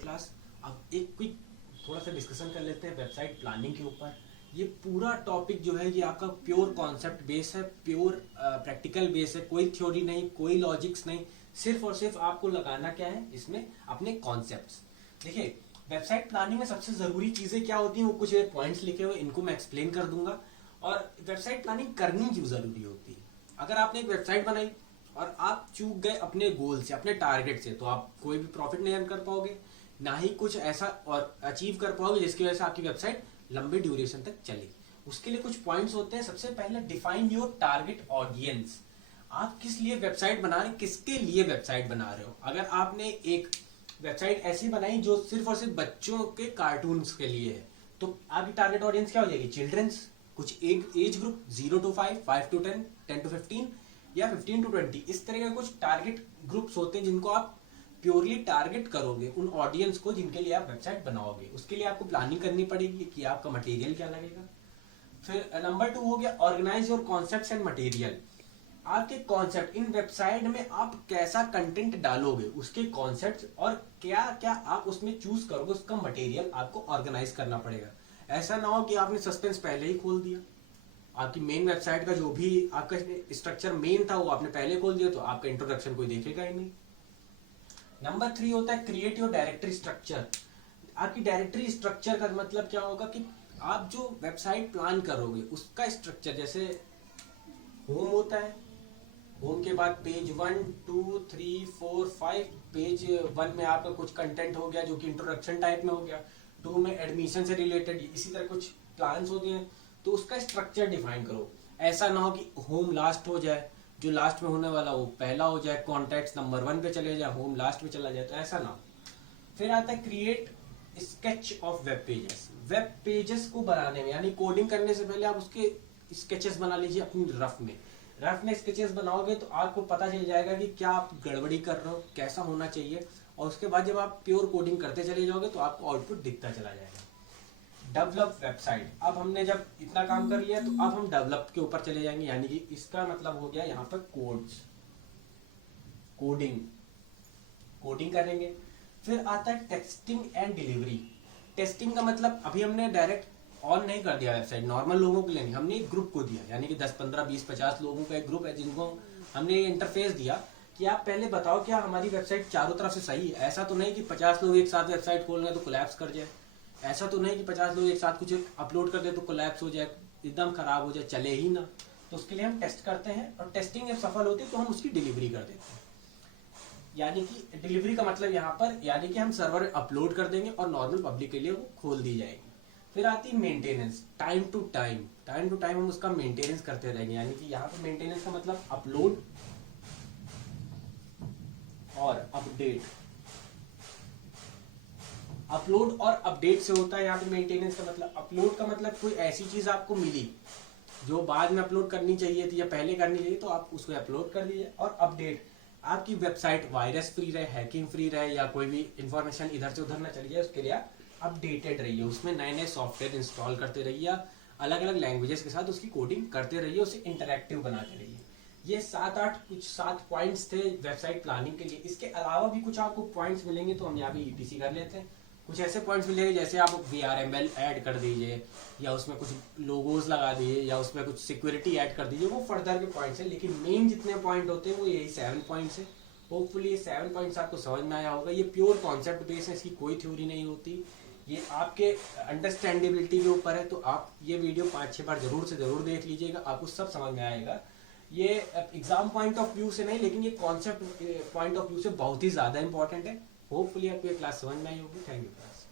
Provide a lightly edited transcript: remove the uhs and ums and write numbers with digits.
Class. अब एक quick थोड़ा सा डिस्कशन कर लेते हैं वेबसाइट प्लानिंग के ऊपर। ये पूरा टॉपिक जो है ये आपका प्योर कॉन्सेप्ट बेस है, प्योर प्रैक्टिकल बेस है, कोई थ्योरी नहीं, कोई लॉजिक्स नहीं, सिर्फ और सिर्फ आपको लगाना क्या है इसमें अपने कॉन्सेप्ट्स। देखिए वेबसाइट प्लानिंग में सबसे जरूरी चीजें क्या होती हैं वो कुछ पॉइंट्स लिखे हुए, इनको मैं एक्सप्लेन कर दूंगा। और वेबसाइट प्लानिंग करनी क्यों जरूरी होती है। अगर आपने एक वेबसाइट बनाई और आप चूक गए अपने गोल से, अपने टारगेट से, तो आप कोई भी प्रॉफिट नहीं अर्न कर पाओगे, ना ही कुछ ऐसा और अचीव कर पाओगे जिसकी वजह से आपकी वेबसाइट लंबे ड्यूरेशन तक चले। उसके लिए कुछ पॉइंट्स होते हैं। सबसे पहले डिफाइन योर टारगेट ऑडियंस। आप किस लिए वेबसाइट बना रहे हैं, किसके लिए वेबसाइट बना रहे हो। अगर आपने एक वेबसाइट ऐसी बनाई जो सिर्फ और सिर्फ बच्चों के कार्टून्स के लिए है, तो आपकी टारगेट ऑडियंस क्या हो जाएगी, चिल्ड्रंस। कुछ age group 0 to 5, 5 to 10, 10 to 15 या 15 to 20, इस तरह के कुछ टारगेट ग्रुप्स होते हैं जिनको आप प्योरली टारगेट करोगे, उन ऑडियंस को जिनके लिए आप वेबसाइट बनाओगे। उसके लिए आपको प्लानिंग करनी पड़ेगी कि आपका मटेरियल क्या लगेगा। फिर नंबर 2 हो गया organize your concepts and material. आपके कॉन्सेप्ट, इन वेबसाइट में आप कैसा कंटेंट डालोगे, उसके कॉन्सेप्ट और क्या क्या आप उसमें चूज करोगे, उसका मटेरियल आपको ऑर्गेनाइज करना पड़ेगा। ऐसा ना हो कि आपने सस्पेंस पहले ही खोल दिया, आपकी मेन वेबसाइट का जो भी आपका स्ट्रक्चर मेन था वो आपने पहले खोल दिया, तो आपका इंट्रोडक्शन कोई देखेगा ही नहीं। नंबर 3 होता है क्रिएट योर डायरेक्टरी स्ट्रक्चर। आपकी डायरेक्टरी स्ट्रक्चर का मतलब क्या होगा कि आप जो वेबसाइट प्लान करोगे उसका स्ट्रक्चर, जैसे होम होता है, होम के बाद पेज 1 2 3 4 5, पेज 1 में आपका कुछ कंटेंट हो गया जो कि इंट्रोडक्शन टाइप में हो गया, 2 में एडमिशन से रिलेटेड, इसी तरह कुछ प्लान्स होते हैं। तो उसका स्ट्रक्चर डिफाइन करो। ऐसा ना हो कि होम लास्ट हो जाए, जो लास्ट में होने वाला वो पहला हो जाए, कॉन्टैक्ट्स नंबर 1 पे चले जाए, होम लास्ट में चला जाए, तो ऐसा ना हो। फिर आता है create sketch of web pages. Web pages को बनाने में यानी कोडिंग करने से पहले आप उसके स्केचेस बना लीजिए अपनी रफ में स्केचेस बनाओगे तो आपको पता चल जाएगा कि क्या आप गड़बड़ी कर रहे हो, कैसा होना चाहिए। और उसके बाद जब आप प्योर कोडिंग करते चले जाओगे तो आपको आउटपुट दिखता चला जाएगा। Develop website. अब हमने जब इतना काम कर लिया तो अब हम डेवलप के ऊपर चले जाएंगे, यानी कि इसका मतलब हो गया यहाँ पर कोडिंग करेंगे। फिर आता है टेस्टिंग एंड डिलीवरी। टेस्टिंग का मतलब अभी हमने डायरेक्ट ऑन नहीं कर दिया वेबसाइट, नॉर्मल लोगों के लिए नहीं, हमने एक ग्रुप को दिया, यानी कि 10 15 20 50 लोगों का एक ग्रुप है जिनको हमने ये इंटरफेस दिया कि आप पहले बताओ क्या हमारी वेबसाइट चारों तरफ से सही है। ऐसा तो नहीं कि 50 लोग एक साथ वेबसाइट खोल रहे तो कोलैप्स कर जाए, ऐसा तो नहीं कि 50 लोग एक साथ कुछ अपलोड कर दे तो कोलैप्स हो जाए, एकदम खराब हो जाए, चले ही ना। तो उसके लिए हम टेस्ट करते हैं और टेस्टिंग जब सफल होती है तो हम उसकी डिलीवरी कर देते हैं। यानी कि डिलीवरी का मतलब यहाँ पर यानी कि हम सर्वर अपलोड कर देंगे और नॉर्मल पब्लिक के लिए वो खोल दी जाएगी। फिर आती है मेंटेनेंस, टाइम टू टाइम हम उसका मेंटेनेंस करते रहेंगे। यानी कि यहाँ पे मेंटेनेंस का मतलब अपलोड और अपडेट। अपलोड और अपडेट से होता है यहाँ पे मेंटेनेंस का मतलब। अपलोड का मतलब कोई ऐसी चीज आपको मिली जो बाद में अपलोड करनी चाहिए थी या पहले करनी चाहिए तो आप उसको अपलोड कर दीजिए। और अपडेट, आपकी वेबसाइट वायरस फ्री रहे, हैकिंग फ्री रहे या कोई भी इंफॉर्मेशन इधर से उधर ना चली जाए, उसके लिए आप अपडेटेड रहिए, उसमें नए नए सॉफ्टवेयर इंस्टॉल करते रहिए, अलग अलग लैंग्वेजेस के साथ उसकी कोडिंग करते रहिए, उसे इंटरैक्टिव बनाते रहिए। ये 7 पॉइंट्स थे वेबसाइट प्लानिंग के लिए। इसके अलावा भी कुछ आपको पॉइंट्स मिलेंगे तो हम यहाँ पे ईटीसी कर लेते हैं। कुछ ऐसे पॉइंट्स मिलेंगे जैसे आप VRML ऐड कर दीजिए या उसमें कुछ लोगोज लगा दीजिए या उसमें कुछ सिक्योरिटी ऐड कर दीजिए, वो फर्दर के पॉइंट्स हैं। लेकिन मेन जितने पॉइंट होते हैं वो यही 7 पॉइंट्स है। होपफुली ये 7 पॉइंट्स आपको समझ में आया होगा। ये प्योर कॉन्सेप्ट बेस है, इसकी कोई थ्योरी नहीं होती, ये आपके अंडरस्टैंडेबिलिटी के ऊपर है। तो आप ये वीडियो 5-6 बार जरूर से जरूर देख लीजिएगा, आपको सब समझ में आएगा। ये एग्जाम पॉइंट ऑफ व्यू से नहीं, लेकिन ये कॉन्सेप्ट पॉइंट ऑफ व्यू से बहुत ही ज्यादा इंपॉर्टेंट है। होपफुली आपको ये क्लास समझ में आई होगी। Thank you class.